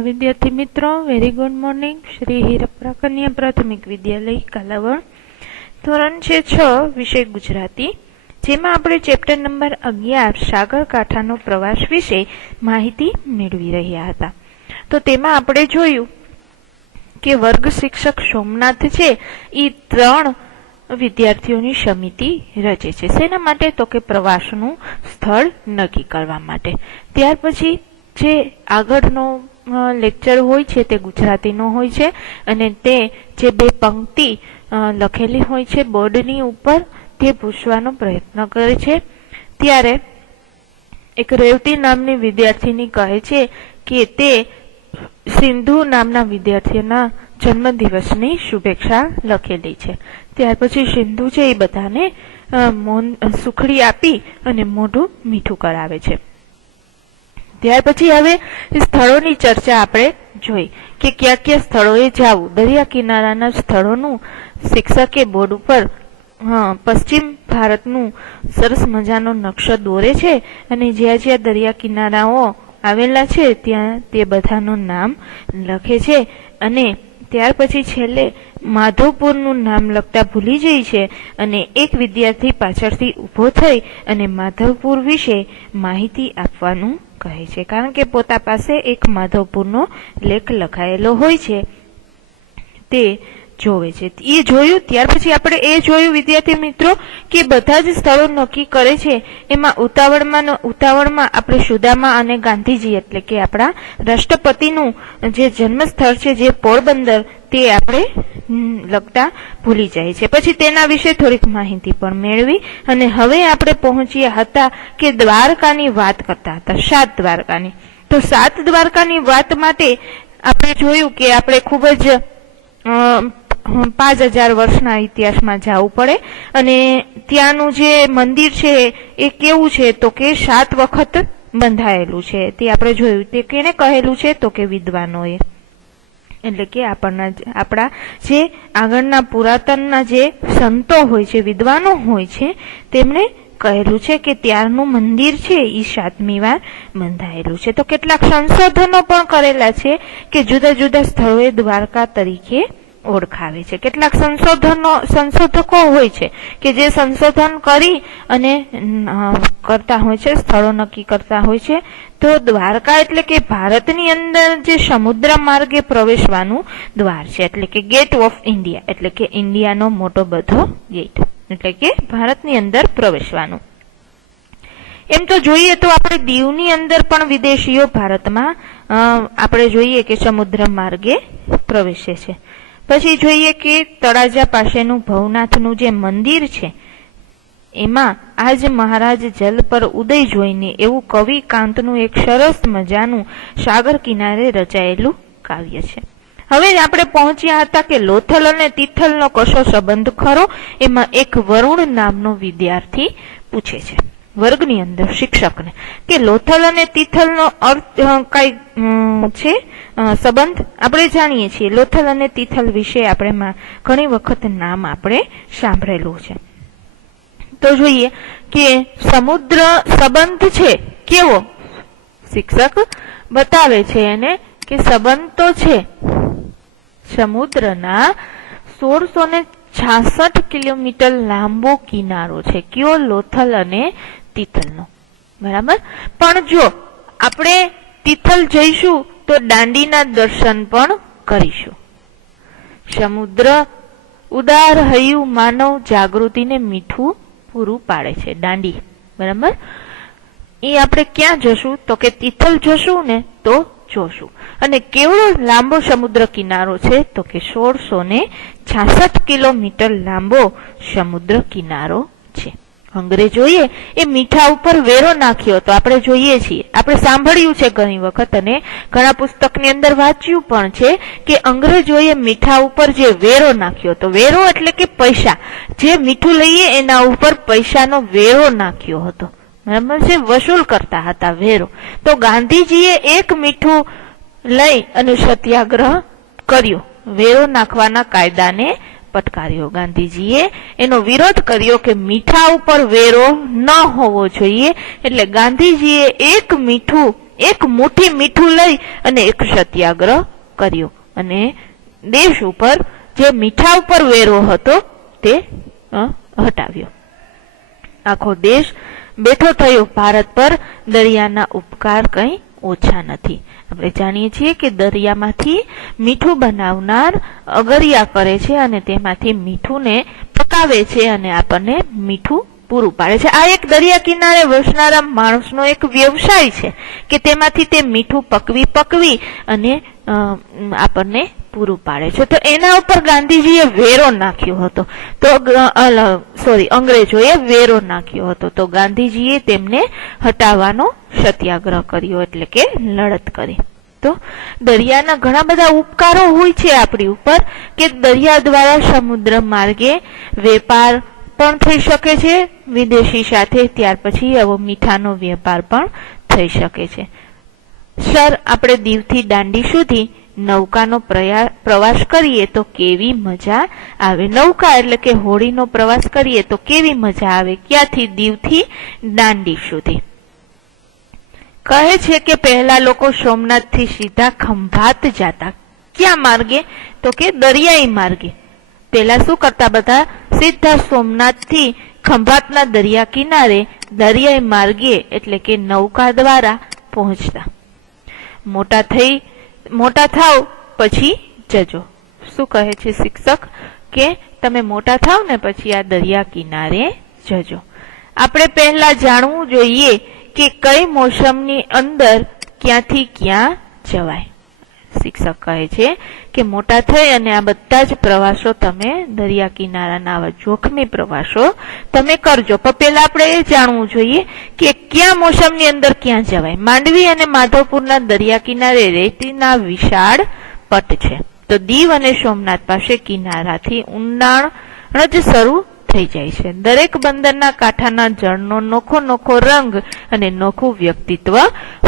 विद्यार्थी मित्रों, very good morning. Shri हीरप्पा कन्या प्राथमिक विद्यालय कालावड़ धोरण 6 विषय गुजराती, जेमां आपणे चेप्टर नंबर 11 सागरकांठानो प्रवास विषे माहिती मेळवी रह्या हता। तो तेमां आपणे जोयुं के वर्ग शिक्षक सोमनाथ छे ई 3 विद्यार्थीओनी समिति रचे छे। शेना माटे? तो के प्रवासनुं स्थळ नक्की करवा माटे। त्यार पछी जे આગળનો લેક્ચર હોય છે તે ગુજરાતીનો હોય છે અને તે જે બે પંક્તિ લખેલી હોય છે બોર્ડની ઉપર તે પૂછવાનો પ્રયત્ન કરે છે। ત્યારે એક રેવતી નામની વિદ્યાર્થીની કહે છે કે તે સિંધુ નામના વિદ્યાર્થીના જન્મદિવસની શુભેચ્છા લખેલી છે। ત્યાર પછી સિંધુ છે એ બધાને સુખડી આપી અને મોઢું મીઠું કરાવે છે। ત્યાર પછી હવે સ્થળોની ચર્ચા આપણે જોઈ કે ક્યાં ક્યાં સ્થળોએ જાવું। દરિયા કિનારાના સ્થળોનું શિક્ષકે બોર્ડ ઉપર પશ્ચિમ ભારતનું સરસ મજાનો નકશો દોરે છે અને જ્યાં જ્યાં દરિયા કિનારાઓ આવેલા છે ત્યાં તે બધાનું નામ લખે છે અને ત્યાર પછી છેલ્લે માધવપુરનું નામ લખતા ભૂલી જાય છે અને એક વિદ્યાર્થી પાછળથી ઊભો થઈ અને માધવપુર વિશે માહિતી આપવાનું કહે છે, કારણ કે પોતા પાસે એક માધવપુરનો લેખ લખાયેલો હોય છે તે જોવે છે। એ જોયું ત્યાર પછી આપણે એ જોયું વિદ્યાર્થી મિત્રો કે બધા જ સ્થળો નક્કી કરે છે એમાં ઉતાવળમાં આપણે સુદામા અને ગાંધીજી એટલે કે આપણા રાષ્ટ્રપતિનું જે જન્મ સ્થળ છે જે પોરબંદર તે આપણે લખતા ભૂલી જાય છે। પછી તેના વિશે થોડીક માહિતી પણ મેળવી અને હવે આપણે પહોંચ્યા હતા કે દ્વારકાની વાત કરતા હતા, 7 દ્વારકાની। તો 7 દ્વારકાની વાત માટે આપણે જોયું કે આપણે ખૂબ જ 5000 વર્ષના ઇતિહાસમાં જવું પડે અને ત્યાંનું જે મંદિર છે એ કેવું છે તો કે 7 વખત બંધાયેલું છે તે આપણે જોયું। તે કેને કહેલું છે તો કે વિદ્વાનોએ, એટલે કે આપણા જે આગળના પુરાતનના જે સંતો હોય છે, વિદ્વાનો હોય છે, તેમણે કહેલું છે કે ત્યારનું મંદિર છે એ 7મી વાર બંધાયેલું છે। તો કેટલાક સંશોધનો પણ કરેલા છે કે જુદા જુદા સ્થળોએ દ્વારકા તરીકે ઓળખાવે છે। કેટલાક સંશોધકો હોય છે કે જે સંશોધન કરી અને કરતા હોય છે, સ્થળો નક્કી કરતા હોય છે। તો દ્વારકા એટલે કે ભારતની અંદર જે સમુદ્ર માર્ગે પ્રવેશવાનું દ્વાર છે, એટલે કે ગેટ ઓફ ઇન્ડિયા, એટલે કે ઇન્ડિયાનો મોટો બધો ગેટ, એટલે કે ભારતની અંદર પ્રવેશવાનું। એમ તો જોઈએ તો આપણે દીવની અંદર પણ વિદેશીઓ ભારતમાં આપણે જોઈએ કે સમુદ્ર માર્ગે પ્રવેશે છે। પછી જોઈએ કે તળાજા પાસેનું ભવનાથનું જે મંદિર છે એમાં આજ મહારાજ જલ પર ઉદય જોઈને એવું કવિ કાંતનું એક સરસ મજાનું સાગર કિનારે રચાયેલું કાવ્ય છે। હવે આપણે પહોંચ્યા હતા કે લોથલ અને તિથલનો કશો સંબંધ ખરો? એમાં એક વરુણ નામનો વિદ્યાર્થી પૂછે છે વર્ગની અંદર શિક્ષકને કે લોથલ અને તિથલનો અર્થ કઈ છે સંબંધ? આપણે જાણીએ છીએ લોથલ અને તિથલ વિશે આપણે ઘણી વખત નામ આપણે સાંભળેલું છે। તો જોઈએ કે સમુદ્ર સંબંધ છે કેવો? શિક્ષક બતાવે છે એને કે સંબંધ તો છે સમુદ્રના 1666 કિલોમીટર લાંબો કિનારો છે કયો? લોથલ અને તિથલનો, બરાબર। પણ જો આપણે તિથલ જઈશું તો દાંડીના દર્શન પણ કરીશું। સમુદ્ર ઉદાર હૈયું માનવ જાગૃતિને મીઠું પૂરું પાડે છે, દાંડી, બરાબર। એ આપણે ક્યાં જશું તો કે તિથલ જશું ને તો જોશું। અને કેવડો લાંબો સમુદ્ર કિનારો છે તો કે 1666 કિલોમીટર લાંબો સમુદ્ર કિનારો છે। અંગ્રેજોએ એ મીઠા ઉપર વેરો નાખ્યો તો આપણે જોઈએ છીએ, આપણે સાંભળ્યું છે ઘણી વખત અને ઘણા પુસ્તકની અંદર વાંચ્યું પણ છે કે અંગ્રેજોએ મીઠા ઉપર જે વેરો નાખ્યો, તો વેરો એટલે કે પૈસા, જે મીઠું લઈએ એના ઉપર પૈસાનો વેરો નાખ્યો હતો, બરાબર છે, વસૂલ કરતા હતા વેરો। તો ગાંધીજીએ એક મીઠું લઈ અને સત્યાગ્રહ કર્યો, વેરો નાખવાના કાયદાને પટકાર્યો। ગાંધીજીએ એનો વિરોધ કર્યો કે મીઠા ઉપર વેરો ન હોવો જોઈએ, એટલે ગાંધીજીએ એક મીઠું એક મુઠ્ઠી મીઠું લઈ અને એક સત્યાગ્રહ કર્યો અને દેશ ઉપર જે મીઠા ઉપર વેરો હતો તે હટાવ્યો. આખો દેશ બેઠો થયો ભારત પર. દરિયાના ઉપકાર કંઈ ઓછા નથી. આપણે જાણીએ છીએ કે દરિયામાંથી મીઠું બનાવનાર અગરિયા કરે છે અને તેમાંથી મીઠુંને પકાવે છે અને આપણને મીઠું પૂરું પાડે છે. આ એક દરિયા કિનારે વસનારા માણસનો એક વ્યવસાય છે કે તેમાંથી તે મીઠું પકવી અને આપણને પૂરું પાડે છે. તો એના ઉપર ગાંધીજીએ વેરો નાખ્યો હતો. તો અંગ્રેજોએ વેરો નાખ્યો હતો. તો ગાંધીજીએ તેમને હટાવવાનો સત્યાગ્રહ કર્યો, એટલે કે લડત કરી. તો દરિયાના ઘણા બધા ઉપકારો હોય છે આપણી ઉપર કે દરિયા દ્વારા સમુદ્ર માર્ગે વેપાર પણ થઈ શકે છે વિદેશી સાથે. ત્યાર પછી આવો મીઠાનો વેપાર પણ થઈ શકે છે. સર, આપણે દીવથી દાંડી સુધી નૌકાનો પ્રવાસ કરીએ તો કેવી મજા આવે. નૌકા એટલે કે હોડીનો પ્રવાસ કરીએ તો કેવી મજા આવે. ક્યાંથી? દીવથી દાંડી સુધી. કહે છે કે પહેલા લોકો સોમનાથથી સીધા ખંભાત જતા. ક્યાં માર્ગે? તો કે દરિયાઈ માર્ગે. પેલા શું કરતા બધા? સીધા સોમનાથથી ખંભાતના દરિયા કિનારે દરિયાઈ માર્ગે એટલે કે નૌકા દ્વારા પહોંચતા. મોટા થાવ પછી જજો. શું કહે છે શિક્ષક? કે તમે મોટા થાવ ને પછી આ દરિયા કિનારે જજો. આપણે પહેલા જાણવું જોઈએ કે કઈ મોસમની અંદર ક્યાંથી ક્યાં જવાય. શિક્ષક કહે છે કે મોટા થઈ અને આ બધા જ પ્રવાસો તમે દરિયા કિનારાના આવા જોખમી પ્રવાસો તમે કરજો. પણ પેલા આપણે એ જાણવું જોઈએ કે કયા મોસમની અંદર ક્યાં જવાય. માંડવી અને માધવપુરના દરિયા કિનારે રેતીના વિશાળ પટ છે. તો દીવ અને સોમનાથ પાસે કિનારાથી ઊંડાણ જ શરૂ થઈ જાય છે. દરેક બંદરના કાંઠાના જળનો નોખો રંગ અને નોખું વ્યક્તિત્વ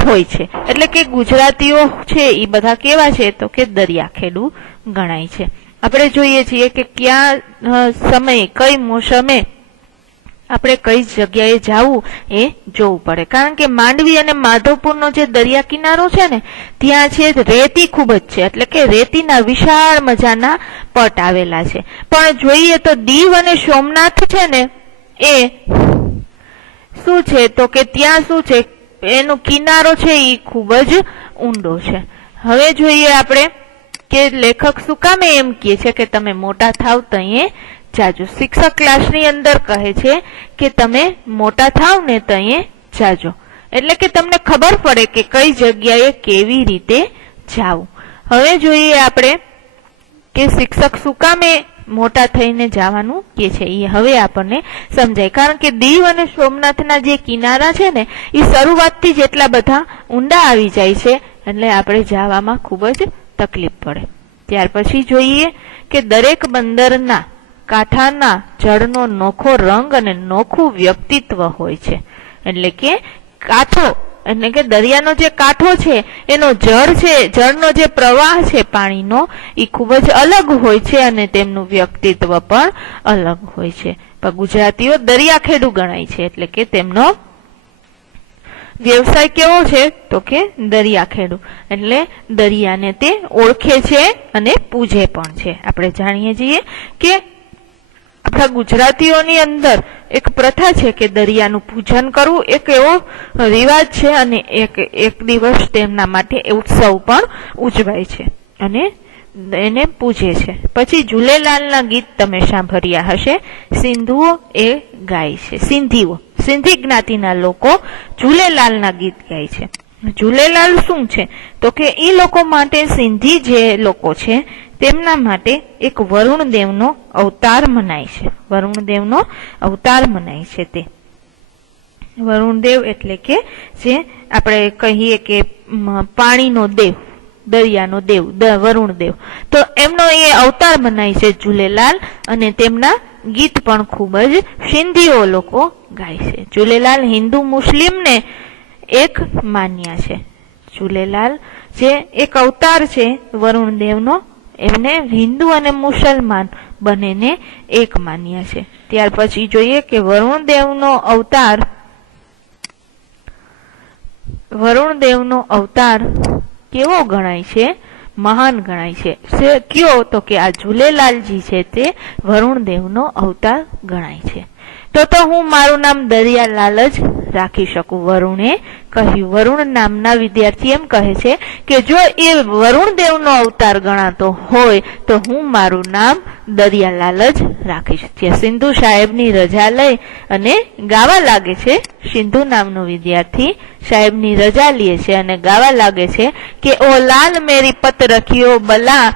હોય છે. એટલે કે ગુજરાતીઓ છે એ બધા કેવા છે? તો કે દરિયાખેડુ ગણાય છે. આપણે જોઈએ છીએ કે ક્યાં સમયે કઈ મોસમે આપણે કઈ જગ્યાએ જવું એ જોવું પડે. કારણ કે માંડવી અને માધવપુરનો જે દરિયા કિનારો છે ને ત્યાં છે રેતી ખૂબ જ છે. એટલે કે રેતીના વિશાળ મજાના પટ આવેલા છે. પણ જોઈએ તો દીવ અને સોમનાથ છે ને એ શું છે? તો કે ત્યાં શું છે? એનો કિનારો છે એ ખૂબ જ ઊંડો છે. હવે જોઈએ આપણે કે લેખક શું કામે એમ કહે છે કે તમે મોટા થાવ તઈએ જાજો. શિક્ષક ક્લાસની અંદર કહે છે કે તમે મોટા થાવ ને તઈએ જાજો. એટલે કે તમને ખબર પડે કે કઈ જગ્યાએ કેવી રીતે જાવું. હવે જોઈએ આપણે કે શિક્ષક શું કામે મોટા થઈને જવાનું કે છે એ હવે આપણને સમજાય. કારણ કે દીવ અને સોમનાથના જે કિનારા છે ને એ શરૂઆતથી જ એટલા બધા ઊંડા આવી જાય છે એટલે આપણે જવામાં ખૂબ જ તકલીફ પડે. ત્યાર પછી જોઈએ કે દરેક બંદરના કાંઠાના જળનો નોખો રંગ અને નોખું વ્યક્તિત્વ હોય છે. એટલે કે કાંઠો એટલે કે દરિયાનો જે કાંઠો છે એનો જળ છે, જળનો જે પ્રવાહ છે પાણીનો એ ખૂબ જ અલગ હોય છે અને તેમનું વ્યક્તિત્વ પણ અલગ હોય છે. પણ ગુજરાતીઓ દરિયાખેડુ ગણાય છે. એટલે કે તેમનો વ્યવસાય કેવો છે? તો કે દરિયાખેડુ. એટલે દરિયાને તે ઓળખે છે અને પૂજે પણ છે. આપણે જાણીએ છીએ કે આપણા ગુજરાતીઓની અંદર એક પ્રથા છે કે દરિયાનું પૂજન કરવું એક એવો રિવાજ છે અને એક દિવસ તેમના માટે ઉત્સવ પણ ઉજવાય છે અને એને પૂજે છે. પછી ઝૂલેલાલના ગીત તમે સાંભળ્યા હશે. સિંધુઓ એ ગાય છે. સિંધી જ્ઞાતિના લોકો ઝૂલેલાલના ગીત ગાય છે. ઝૂલેલાલ શું છે? તો કે એ લોકો માટે સિંધી જે લોકો છે તેમના માટે એક વરુણદેવનો અવતાર મનાય છે. વરુણદેવનો અવતાર મનાય છે. તે વરુણદેવ એટલે કે જે આપણે કહીએ કે પાણીનો દેવ, દરિયાનો દેવ વરુણદેવ. તો એમનો એ અવતાર મનાય છે ઝૂલેલાલ અને તેમના ગીત પણ ખૂબ જ સિંધીઓ લોકો ગાય છે. ઝૂલેલાલ હિન્દુ મુસ્લિમને એક માન્યા છે. ઝૂલેલાલ જે એક અવતાર છે વરુણદેવનો એમને હિન્દુ અને મુસલમાન બંનેને એક માન્યા છે. ત્યાર પછી જોઈએ કે વરુણદેવનો અવતાર વરુણદેવનો અવતાર કેવો ગણાય છે? મહાન ગણાય છે. કયો? તો કે આ ઝૂલેલાલજી છે તે વરુણદેવનો અવતાર ગણાય છે. તો હું મારું નામ દરિયાલાલ જ રાખી શકું, વરુણે કહ્યું. વરુણ નામના વિદ્યાર્થી એમ કહે છે કે જો એ વરુણદેવનો અવતાર ગણાતો હોય તો હું મારું નામ દરિયાલાલ જ રાખીશ. સિંધુ સાહેબની રજા લઈ અને ગાવા લાગે છે. સિંધુ નામનો વિદ્યાર્થી સાહેબની રજા લે છે અને ગાવા લાગે છે કે ઓ લાલ મેરી પત રખિયો બલા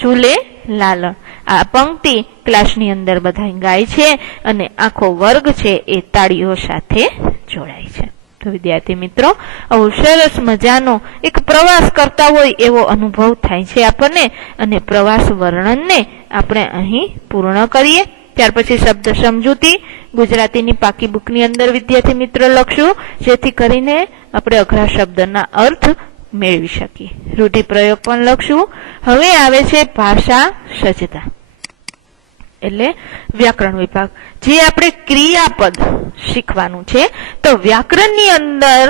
ઝૂલે લાલણ. આ પંક્તિ ક્લાસની અંદર બધા ગાય છે અને આખો વર્ગ છે એ તાળીઓ સાથે જોડાય છે. તો વિદ્યાર્થી મિત્રો, આવો સરસ મજાનો એક પ્રવાસ કરતા હોય એવો અનુભવ થાય છે આપણને, અને પ્રવાસ વર્ણનને આપણે અહીં પૂર્ણ કરીએ. ત્યાર પછી શબ્દ સમજૂતી ગુજરાતીની પાકી બુકની અંદર વિદ્યાર્થી મિત્ર લખશું, જેથી કરીને આપણે અઘરા શબ્દના અર્થ મેળવી શકીએ. રૂઢિપ્રયોગ પણ લખશું. હવે આવે છે ભાષા સજ્જતા, એટલે વ્યાકરણ વિભાગ. જે આપણે ક્રિયાપદ શીખવાનું છે, તો વ્યાકરણની અંદર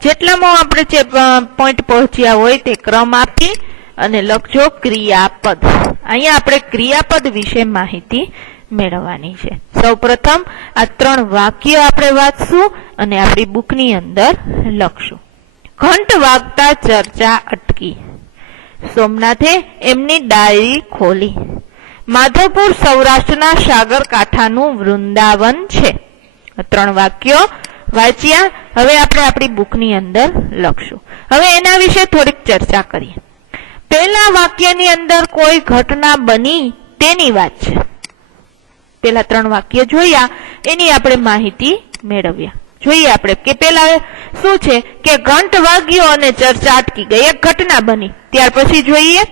જેટલામાં આપણે પોઈન્ટ પહોંચ્યા હોય તે ક્રમ આપી અને લખજો ક્રિયાપદ. અહીંયા આપણે ક્રિયાપદ વિશે માહિતી મેળવવાની છે. સૌપ્રથમ આ 3 વાક્ય આપણે વાંચશું અને આપણી બુકની અંદર લખશું. ઘંટ વાગતા ચર્ચા અટકી. સોમનાથે એમની ડાયરી ખોલી. માધવપુર સૌરાષ્ટ્રના સાગરકાંઠાનું વૃંદાવન છે. 3 વાક્યો વાંચ્યા. હવે આપણે આપણી બુકની અંદર લખશું. હવે એના વિશે થોડીક ચર્ચા કરીએ. પહેલા વાક્યની અંદર કોઈ ઘટના બની તેની વાત છે. પેલા 3 વાક્ય જોયા, એની આપણે માહિતી મેળવ્યા. જોઈએ આપણે કે પેલા શું છે કે ઘંટ વાગ્યો અને ચર્ચા અટકી ગઈ, એક ઘટના બની. ત્યાર પછી જોઈએ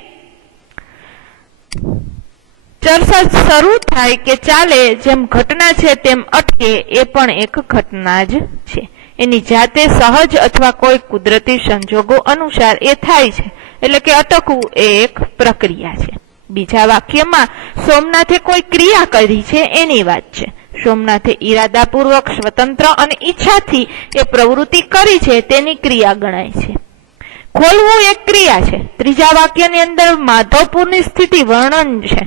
ચર્ચા શરૂ થાય કે ચાલે, જેમ ઘટના છે તેમ અટકે, એ પણ એક ઘટના જ છે. એની જાતે સહજ અથવા કોઈ કુદરતી સંજોગો અનુસાર એ થાય છે, એટલે કે અટકવું એ એક પ્રક્રિયા છે. બીજા વાક્યમાં સોમનાથે કોઈ ક્રિયા કરી છે એની વાત છે. સોમનાથે ઈરાદાપૂર્વક, સ્વતંત્ર અને ઈચ્છાથી એ પ્રવૃત્તિ કરી છે તેની ક્રિયા ગણાય છે. ખોલવું એક ક્રિયા છે. ત્રીજા વાક્યની અંદર માધવપુરની સ્થિતિ વર્ણન છે.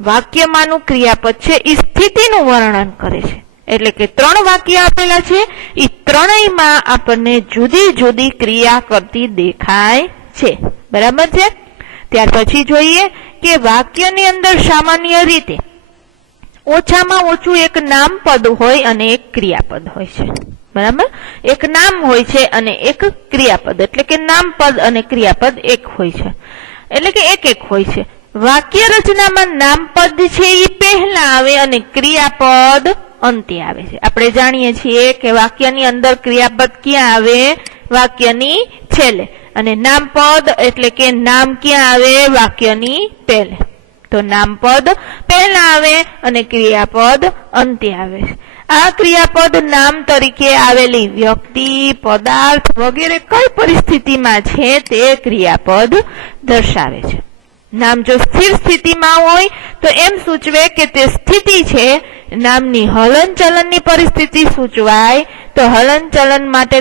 વાક્યમાંનું ક્રિયાપદ છે એ સ્થિતિનું વર્ણન કરે છે. એટલે કે 3 વાક્ય આપેલા છે, એ ત્રણેયમાં આપણને જુદી જુદી ક્રિયા કરતી દેખાય છે. બરાબર છે. ત્યાર પછી જોઈએ કે વાક્યની અંદર સામાન્ય રીતે ઓછામાં ઓછું એક નામપદ હોય અને એક ક્રિયાપદ હોય છે. બરાબર. એક નામ હોય છે અને એક ક્રિયાપદ, એટલે કે નામપદ અને ક્રિયાપદ એક હોય છે, એટલે કે એક હોય છે. વાક્ય રચનામાં નામપદ છે એ પહેલા આવે અને ક્રિયાપદ અંતે આવે છે. આપણે જાણીએ છીએ કે વાક્યની અંદર ક્રિયાપદ ક્યાં આવે? વાક્યની છેલ્લે. અને નામપદ એટલે કે નામ ક્યાં આવે? વાક્યની પહેલે. તો નામપદ પહેલા આવે અને ક્રિયાપદ અંતે આવે છે. આ ક્રિયાપદ નામ તરીકે આવેલી વ્યક્તિ, પદાર્થ વગેરે કઈ પરિસ્થિતિમાં છે તે ક્રિયાપદ દર્શાવે છે. નામ જો સ્થિર સ્થિતિમાં હોય તો એમ સૂચવે કે તે સ્થિતિ છે. નામની હલનચલનની પરિસ્થિતિ સૂચવાય તો હલનચલન માટે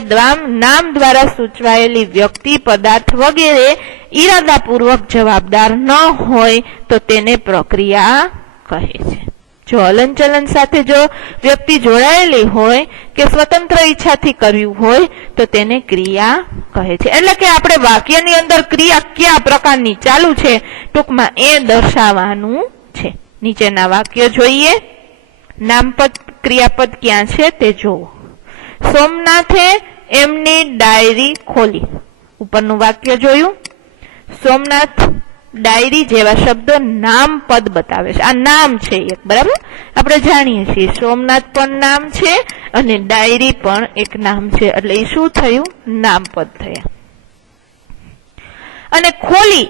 નામ દ્વારા સૂચવાયેલી વ્યક્તિ, પદાર્થ વગેરે ઈરાદાપૂર્વક જવાબદાર ન હોય તો તેને પ્રક્રિયા કહે છે. જો હલનચલન સાથે જો વ્યક્તિ જોડાયેલી હોય કે સ્વતંત્ર ઈચ્છાથી કર્યું હોય તો તેને ક્રિયા કહે છે. એટલે કે આપણે વાક્યની અંદર ક્રિયા કયા પ્રકારની ચાલુ છે ટૂંકમાં એ દર્શાવવાનું છે. નીચેના વાક્ય જોઈએ. નામપદ ક્રિયાપદ ક્યાં છે તે જોવો. સોમનાથે એમની ડાયરી ખોલી. ઉપરનું વાક્ય જોયું. સોમનાથ, ડાયરી જેવા શબ્દો નામપદ બતાવે છે. આ નામ છે એક. બરાબર. આપણે જાણીએ છીએ સોમનાથ પણ નામ છે અને ડાયરી પણ એક નામ છે, એટલે એ શું થયું? નામપદ થયા. અને ખોલી,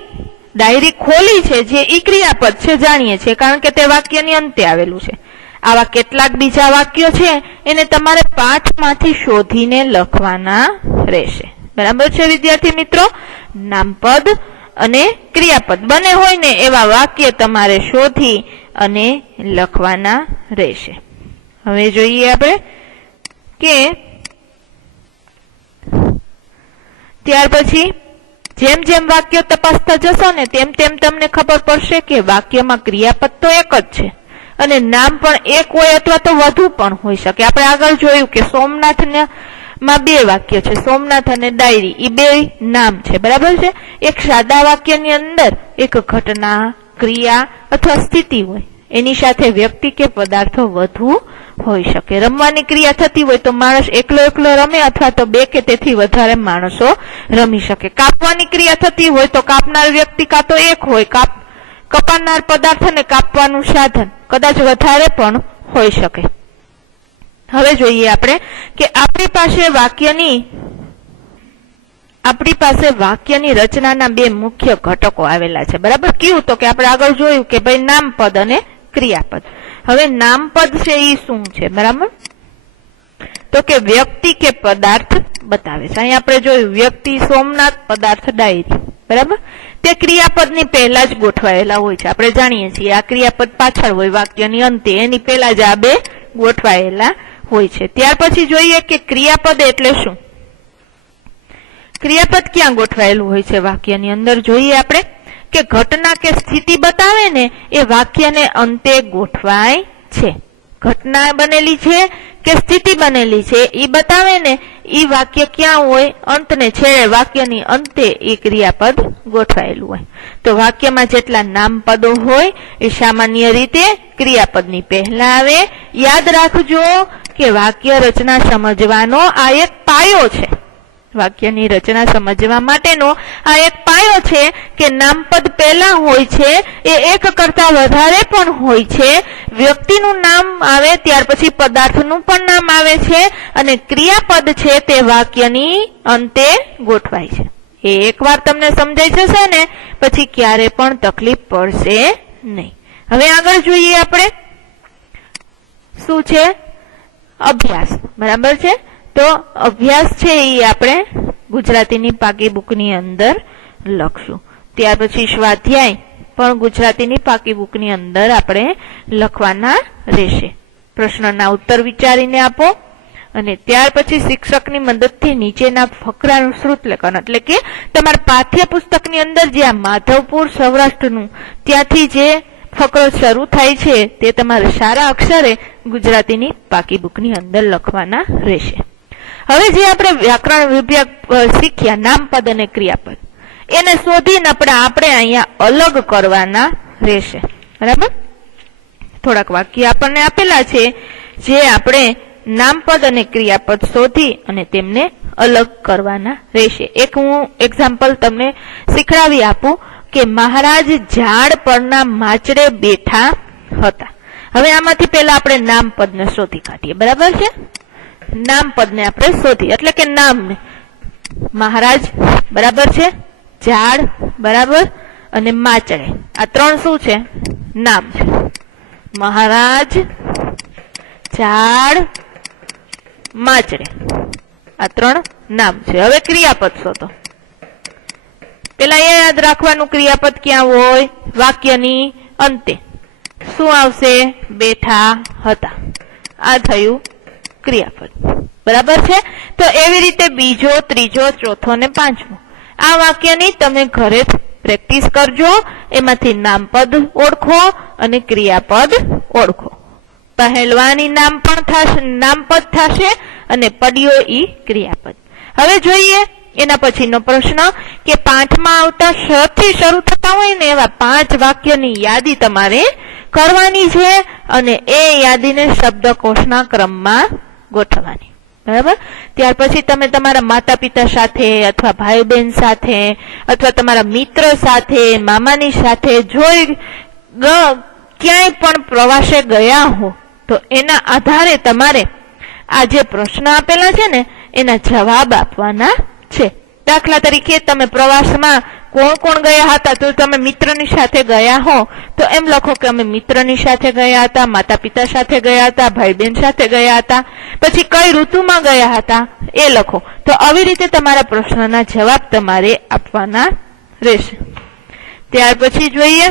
ડાયરી ખોલી છે જે ઈ ક્રિયાપદ છે જાણીએ છીએ, કારણ કે તે વાક્યની અંતે આવેલું છે. આવા કેટલાક બીજા વાક્યો છે એને તમારે પાઠમાંથી શોધીને લખવાના રહેશે. બરાબર છે વિદ્યાર્થી મિત્રો? નામપદ અને ક્રિયાપદ બને હોય ને એવા વાક્ય તમારે શોધી અને લખવાના રહેશે. હવે જોઈએ આપણે કે ત્યાર પછી જેમ જેમ વાક્ય તપાસતા જશો ને તેમ તેમ તમને ખબર પડશે કે વાક્યમાં ક્રિયાપદ તો એક જ છે અને નામ પણ એક હોય અથવા તો વધુ પણ હોઈ શકે. આપણે આગળ જોયું કે સોમનાથ માં બે વાક્ય છે, સોમનાથ અને ડાયરી, એ બે નામ છે, બરાબર છે. એક સાદા વાક્યની અંદર એક ઘટના, ક્રિયા અથવા સ્થિતિ હોય, એની સાથે વ્યક્તિ કે પદાર્થો વધુ હોઈ શકે. રમવાની ક્રિયા થતી હોય તો માણસ એકલો એકલો રમે અથવા તો બે કે તેથી વધારે માણસો રમી શકે. કાપવાની ક્રિયા થતી હોય તો કાપનાર વ્યક્તિ કાં તો એક હોય, કપાનાર પદાર્થ અને કાપવાનું સાધન કદાચ વધારે પણ હોઈ શકે. હવે જોઈએ આપણે કે આપણી પાસે વાક્યની રચનાના બે મુખ્ય ઘટકો આવેલા છે, બરાબર. કેવું તો કે આપણે આગળ જોયું કે ભાઈ નામપદ અને ક્રિયાપદ. હવે નામપદ છે એ શું છે, બરાબર, તો કે વ્યક્તિ કે પદાર્થ બતાવે છે. અહીંયા આપણે જોયું વ્યક્તિ સોમનાથ, પદાર્થ ડાયરી, બરાબર. તે ક્રિયાપદની પહેલા જ ગોઠવાયેલા હોય છે. આપણે જાણીએ છીએ આ ક્રિયાપદ પાછળ હોય, વાક્યની અંતે, એની પહેલા જ આ બે ગોઠવાયેલા હોય છે. ત્યાર પછી જોઈએ કે ક્રિયાપદ એટલે શું. ક્રિયાપદ ક્યાં ગોઠવાયેલું હોય છે વાક્યની અંદર, જોઈએ આપણે કે ઘટના કે સ્થિતિ બતાવે ને એ વાક્યને અંતે ગોઠવાય છે. ઘટના બનેલી છે કે સ્થિતિ બનેલી છે એ બતાવે ને એ વાક્ય ક્યાં હોય, અંત ને છેડે વાક્યની અંતે એ ક્રિયાપદ ગોઠવાયેલું હોય. તો વાક્યમાં જેટલા નામપદો હોય એ સામાન્ય રીતે ક્રિયાપદની પહેલા આવે. યાદ રાખજો કે વાક્ય રચના સમજવાનો આ એક પાયો છે. વાક્યની રચના સમજવા માટેનો આ એક પાયો છે કે નામપદ પહેલા હોય છે, એ એક કરતા વધારે પણ હોય છે. વ્યક્તિનું નામ આવે ત્યાર પછી પદાર્થનું પણ નામ આવે છે અને ક્રિયાપદ છે તે વાક્યની અંતે ગોઠવાય છે. એ એકવાર તમને સમજાઈ જશે ને પછી ક્યારે પણ તકલીફ પડશે નહીં. હવે આગળ જોઈએ આપણે શું છે, અભ્યાસ, બરાબર છે. તો અભ્યાસ છે એ આપણે ગુજરાતીની પાકી બુકની અંદર લખશું. ત્યાર પછી સ્વાધ્યાય પણ ગુજરાતીની પાકી બુકની અંદર આપણે લખવાના રહેશે. પ્રશ્નના ઉત્તર વિચારીને આપો અને ત્યાર પછી શિક્ષકની મદદથી નીચેના ફકરાનું શ્રુતલેખન, એટલે કે તમારા પાઠ્યપુસ્તકની અંદર જે આ માધવપુર સૌરાષ્ટ્રનું ત્યાંથી જે ફકરો શરૂ થાય છે તે તમારે સારા અક્ષરે ગુજરાતીની પાકી બુકની અંદર લખવાના રહેશે. હવે જે આપણે વ્યાકરણ વિભાગ શીખ્યા નામપદ અને ક્રિયાપદ, એને શોધીને આપણે અહીંયા અલગ કરવાના રહેશે, બરાબર. થોડાક વાક્ય આપણને આપેલા છે જે આપણે નામપદ અને ક્રિયાપદ શોધી અને તેમને અલગ કરવાના રહેશે. એક હું એક્ઝામ્પલ તમને શીખડાવી આપું કે મહારાજ ઝાડ પરના માચડે બેઠા હતા. હવે આમાંથી પહેલા આપણે નામપદને શોધી કાઢીએ, બરાબર છે. નામપદને આપણે શોધી એટલે કે નામને, મહારાજ બરાબર છે, ઝાડ બરાબર અને માચડે, આ ત્રણ શું છે, નામ છે. મહારાજ, ઝાડ, માચડે, આ ત્રણ નામ છે. હવે ક્રિયાપદ શોધો. પેલા એ યાદ રાખવાનું ક્રિયાપદ ક્યાં હોય, વાક્યની અંતે. શું આવશે, બેઠા હતા. આ થયું ક્રિયાપદ, બરાબર છે. તો એવી રીતે બીજો, ત્રીજો, ચોથો ને પાંચમો આ વાક્યની તમે ઘરે પ્રેક્ટિસ કરજો. એમાંથી નામપદ ઓળખો અને ક્રિયાપદ ઓળખો. પહેલવાની નામ પણ થશે, નામપદ થશે અને પડ્યો ઈ ક્રિયાપદ. હવે જોઈએ એના પછીનો પ્રશ્ન કે પાઠમાં આવતા શ થી શરૂ થતા હોય ને એવા 5 વાક્યની યાદી તમારે કરવાની છે અને એ યાદીને શબ્દકોશના ક્રમમાં ગોઠવવાની, બરાબર. ત્યાર પછી તમે તમારા માતા પિતા સાથે અથવા ભાઈ બહેન સાથે અથવા તમારા મિત્ર સાથે, મામાની સાથે જોઈ ક્યાંય પણ પ્રવાસે ગયા હો તો એના આધારે તમારે આ જે પ્રશ્ન આપેલા છે ને એના જવાબ આપવાના છે. દાખલા તરીકે તમે પ્રવાસમાં કોણ કોણ ગયા હતા, તો તમે મિત્રની સાથે ગયા હો તો એમ લખો કે અમે મિત્રની સાથે ગયા હતા, માતા પિતા સાથે ગયા હતા, ભાઈ બહેન સાથે ગયા હતા. પછી કઈ ઋતુમાં ગયા હતા એ લખો. તો આવી રીતે તમારા પ્રશ્નના જવાબ તમારે આપવાના રહેશે. ત્યાર પછી જોઈએ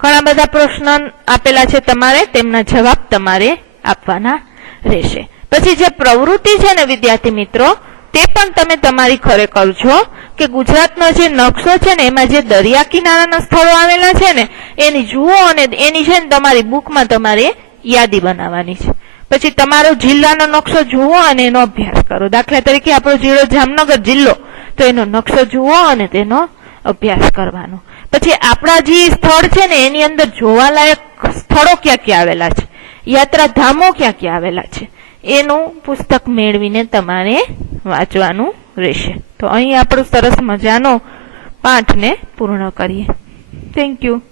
ઘણા બધા પ્રશ્નો આપેલા છે તમારે, તેમના જવાબ તમારે આપવાના રહેશે. પછી જે પ્રવૃત્તિ છે ને વિદ્યાર્થી મિત્રો, તે પણ તમે તમારી ઘરે કરજો કે ગુજરાતનો જે નકશો છે ને એમાં જે દરિયા કિનારાના સ્થળો આવેલા છે ને એની જુઓ અને એની છે ને તમારી બુકમાં તમારે યાદી બનાવવાની છે. પછી તમારો જિલ્લાનો નકશો જુઓ અને એનો અભ્યાસ કરો. દાખલા તરીકે આપણો જિલ્લો જામનગર જિલ્લો, તો એનો નકશો જુઓ અને તેનો અભ્યાસ કરવાનો. પછી આપણા જે સ્થળ છે ને એની અંદર જોવાલાયક સ્થળો ક્યાં ક્યાં આવેલા છે, યાત્રાધામો ક્યાં ક્યાં આવેલા છે, એનું પુસ્તક મેળવીને તમારે વાંચવાનું રહેશે. તો અહીં આપણો સરસ મજાનો પાઠને પૂર્ણ કરીએ. Thank you.